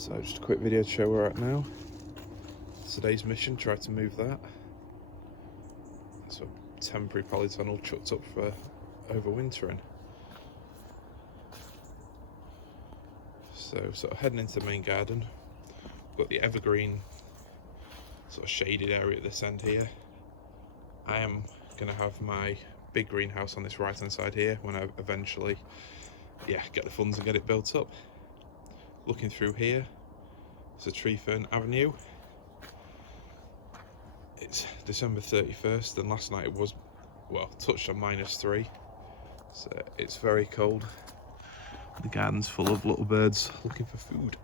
So just a quick video to show where we're at now. Today's mission, try to move that. That's a temporary polytunnel chucked up for overwintering. So sort of heading into the main garden. We've got the evergreen sort of shaded area at this end here. I am going to have my big greenhouse on this right hand side here when I eventually get the funds and get it built up. Looking through here, it's a tree fern avenue. It's December 31st and last night it was, well, touched on -3, so it's very cold. The garden's full of little birds looking for food.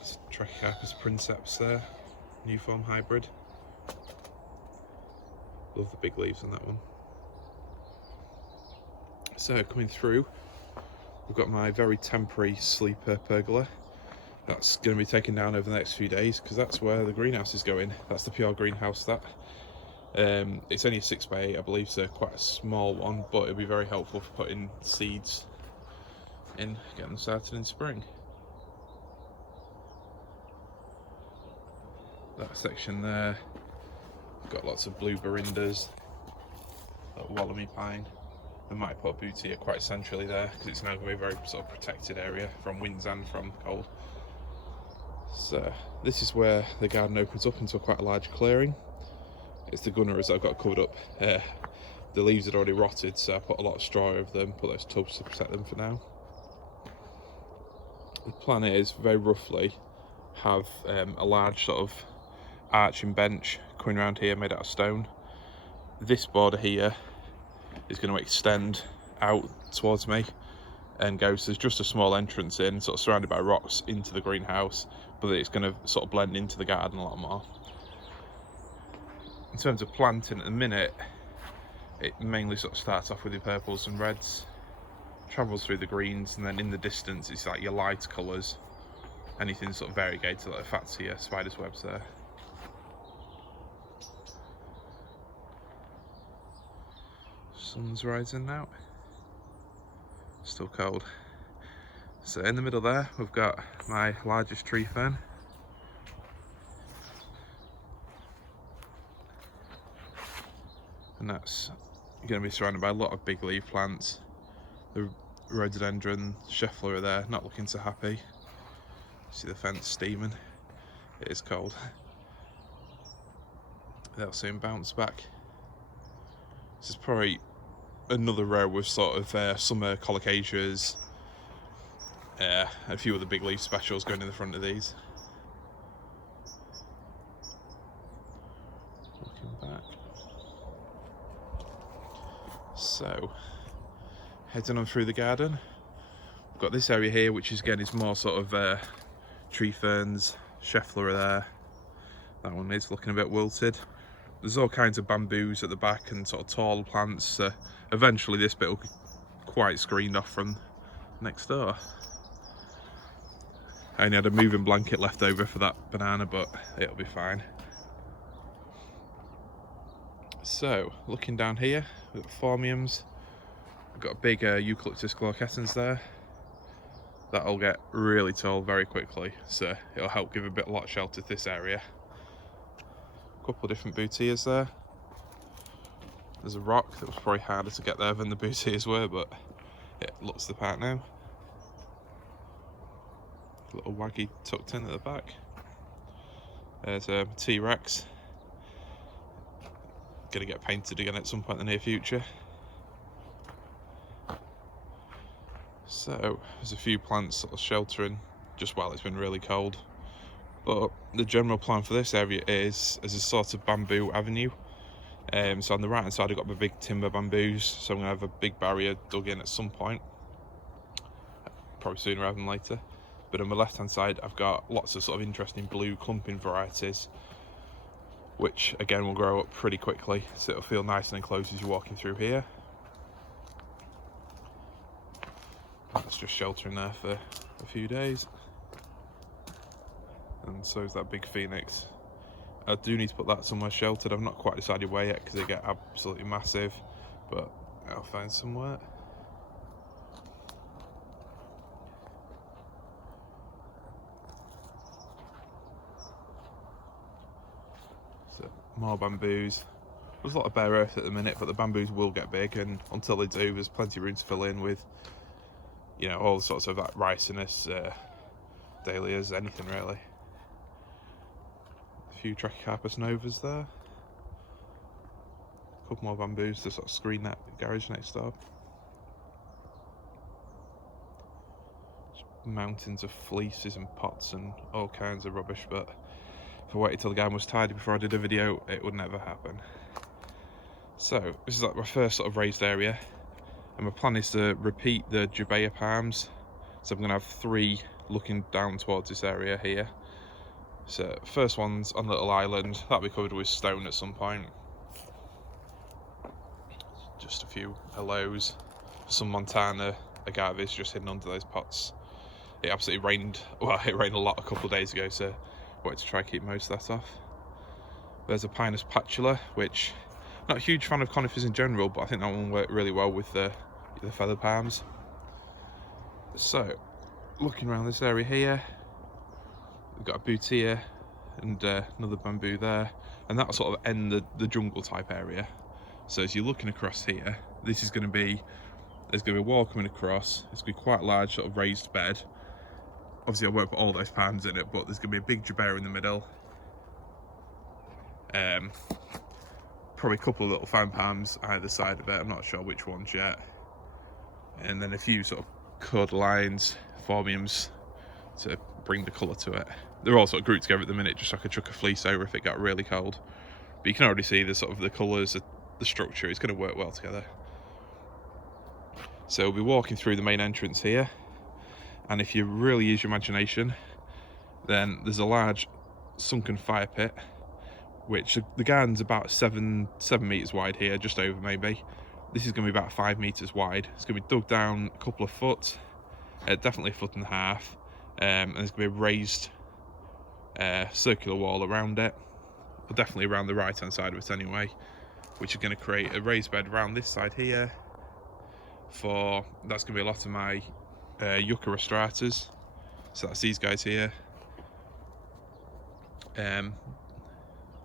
It's a Trachycarpus princeps there, new form hybrid. Love the big leaves on that one. So coming through, we've got my very temporary sleeper pergola. That's going to be taken down over the next few days because that's where the greenhouse is going. That's the PR greenhouse. That it's only a 6x8, I believe, so quite a small one, but it'll be very helpful for putting seeds in, getting them started in spring. That section there, got lots of blue barindas, Wallamy pine. I might put a booty quite centrally there because it's now going to be a very sort of protected area from winds and from cold. So this is where the garden opens up into quite a large clearing. It's the gunners that I've got covered up. The leaves had already rotted, so I put a lot of straw over them, put those tubs to protect them for now. The plan is very roughly have a large sort of arching bench coming around here made out of stone. This border here is going to extend out towards me and go, so there's just a small entrance in, sort of surrounded by rocks into the greenhouse, but it's going to sort of blend into the garden a lot more. In terms of planting at the minute, it mainly sort of starts off with your purples and reds, travels through the greens, and then in the distance it's like your light colours, anything sort of variegated like Fatsia, spider's webs there. Sun's rising now, still cold. So in the middle there we've got my largest tree fern. And that's going to be surrounded by a lot of big leaf plants. The rhododendron, Scheffler are there, not looking so happy. See the fence steaming, it is cold. They'll soon bounce back. This is probably another row with sort of summer colocasias, a few of the big leaf specials going in the front of these. Looking back. So, heading on through the garden, we've got this area here, which is again is more sort of tree ferns, Scheffler are there. That one is looking a bit wilted. There's all kinds of bamboos at the back and sort of tall plants. Eventually this bit will be quite screened off from next door. I only had a moving blanket left over for that banana, but it'll be fine. So, looking down here, we've got phormiums. We've got big eucalyptus glaucescens there. That'll get really tall very quickly, so it'll help give a lot of shelter to this area. Couple of different bootias there. There's a rock that was probably harder to get there than the bootias were, but it looks the part now. Little waggy tucked in at the back. There's a T-Rex. Gonna get painted again at some point in the near future. So there's a few plants sort of sheltering just while it's been really cold. But the general plan for this area is as a sort of bamboo avenue. So on the right hand side I've got my big timber bamboos, so I'm going to have a big barrier dug in at some point, probably sooner rather than later. But on the left hand side I've got lots of sort of interesting blue clumping varieties, which again will grow up pretty quickly, so it'll feel nice and enclosed as you're walking through here. That's just sheltering there for a few days. And so is that big phoenix. I do need to put that somewhere sheltered. I've not quite decided where yet because they get absolutely massive, but I'll find somewhere. So more bamboos. There's a lot of bare earth at the minute, but the bamboos will get big, and until they do, there's plenty of room to fill in with, you know, all sorts of that ricinus, dahlias, anything really. A few Trachycarpus novas there. A couple more bamboos to sort of screen that garage next door. Mountains of fleeces and pots and all kinds of rubbish, but if I waited till the garden was tidy before I did a video, it would never happen. So this is like my first sort of raised area, and my plan is to repeat the Jubea palms. So I'm going to have 3 looking down towards this area here. So first one's on a little island, that'll be covered with stone at some point. Just a few hellos, some Montana agaves just hidden under those pots. It absolutely rained, well, it rained a lot a couple of days ago, so I wanted to try and keep most of that off. There's a Pinus patula, which, not a huge fan of conifers in general, but I think that one worked really well with the feather palms. So, looking around this area here, we've got a boutia and another bamboo there, and that'll sort of end the jungle type area. So as you're looking across here, this is going to be, there's going to be a wall coming across, it's going to be quite a large sort of raised bed. Obviously I won't put all those palms in it, but there's going to be a big jubea in the middle. Probably a couple of little fan palms either side of it, I'm not sure which ones yet. And then a few sort of cord lines, formiums to bring the colour to it. They're all sort of grouped together at the minute, just so I could chuck a fleece over if it got really cold. But you can already see the sort of the colours, the structure is going to work well together. So we'll be walking through the main entrance here, and if you really use your imagination, then there's a large sunken fire pit, which the garden's about 7 metres wide here, just over maybe. This is going to be about 5 metres wide. It's going to be dug down a couple of foot, definitely a foot and a half, and there's going to be a raised circular wall around it, or definitely around the right hand side of it anyway, which is going to create a raised bed around this side here. That's going to be a lot of my yucca rostratus, so that's these guys here.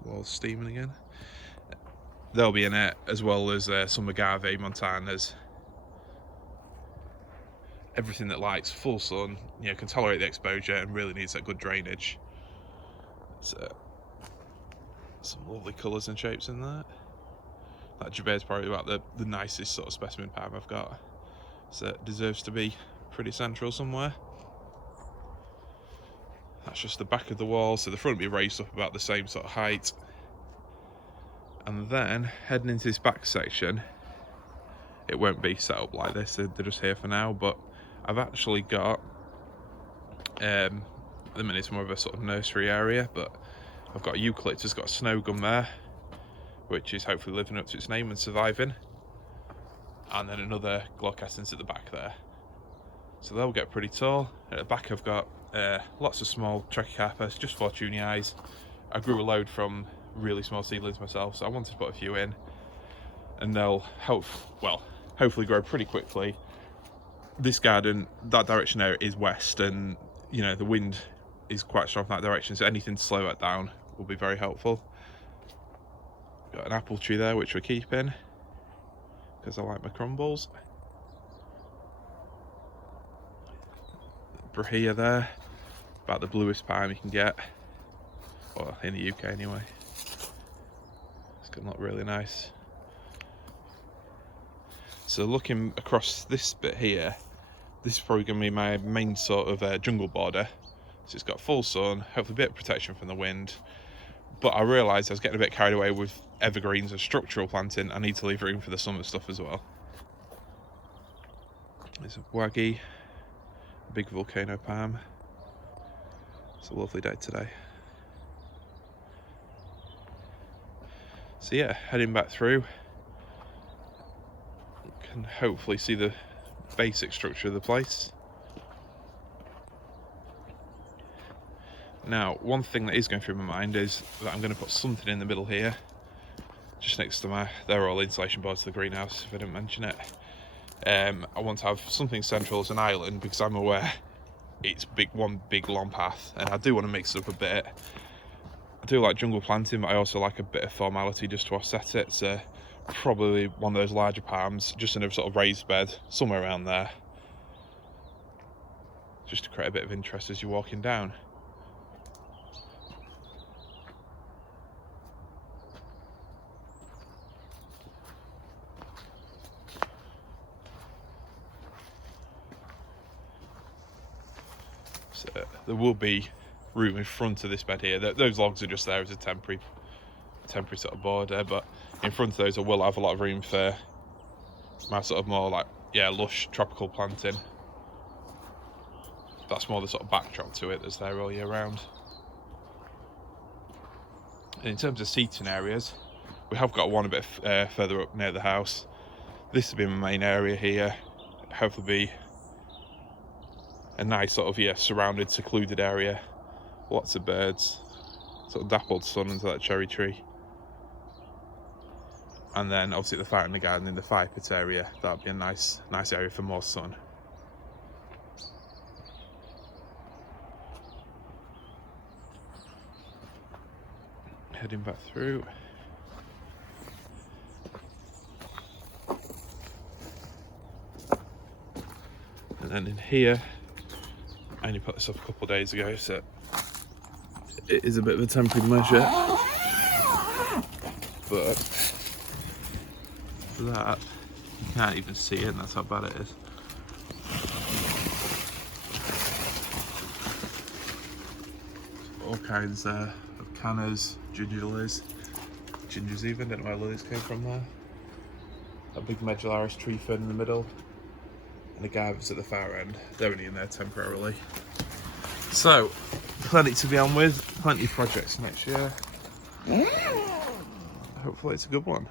Wall's steaming again. They'll be in it, as well as some agave montanas. Everything that likes full sun, you know, can tolerate the exposure and really needs that good drainage. So some lovely colours and shapes in there. That jubea is probably about the nicest sort of specimen palm I've got, so it deserves to be pretty central somewhere. That's just the back of the wall, so the front will be raised up about the same sort of height. And then heading into this back section, it won't be set up like this, they're just here for now, but I've actually got, at the minute it's more of a sort of nursery area, but I've got a eucalyptus, got a snow gum there, which is hopefully living up to its name and surviving, and then another glaucescens at the back there. So they'll get pretty tall. At the back I've got lots of small Trachycarpus, just Fortunii. I grew a load from really small seedlings myself, so I wanted to put a few in, and they'll hopefully grow pretty quickly. This garden, that direction there is west, and you know the wind is quite strong from that direction, so anything to slow that down will be very helpful. Got an apple tree there which we're keeping because I like my crumbles. Brahia there, about the bluest palm you can get, well in the UK anyway. It's gonna look really nice. So looking across this bit here, this is probably going to be my main sort of jungle border. So it's got full sun, hopefully a bit of protection from the wind. But I realised I was getting a bit carried away with evergreens and structural planting. I need to leave room for the summer stuff as well. There's a waggy, a big volcano palm. It's a lovely day today. So yeah, heading back through, can hopefully see the basic structure of the place. Now, one thing that is going through my mind is that I'm going to put something in the middle here, just next to they're all insulation boards to the greenhouse, if I didn't mention it. I want to have something central as an island, because I'm aware it's one big long path, and I do want to mix it up a bit. I do like jungle planting, but I also like a bit of formality just to offset it. So probably one of those larger palms, just in a sort of raised bed, somewhere around there. Just to create a bit of interest as you're walking down. So there will be room in front of this bed here. Those logs are just there as a temporary sort of border, but in front of those I will have a lot of room for my sort of more like, yeah, lush tropical planting. That's more the sort of backdrop to it that's there all year round. And in terms of seating areas, we have got one a bit further up near the house. This will be my main area here. Hopefully be a nice sort of, yeah, surrounded, secluded area. Lots of birds, sort of dappled sun under that cherry tree. And then obviously the fire in the garden in the fire pit area, that'll be a nice area for more sun. Heading back through. And then in here, I only put this up a couple of days ago, so it is a bit of a temporary measure. But that, you can't even see it, and that's how bad it is. All kinds of cannas, ginger lilies, gingers even, don't know where lilies came from there. A big Medullaris tree fern in the middle, and the garbs at the far end. They're only in there temporarily. So, plenty to be on with, plenty of projects next year. Hopefully it's a good one.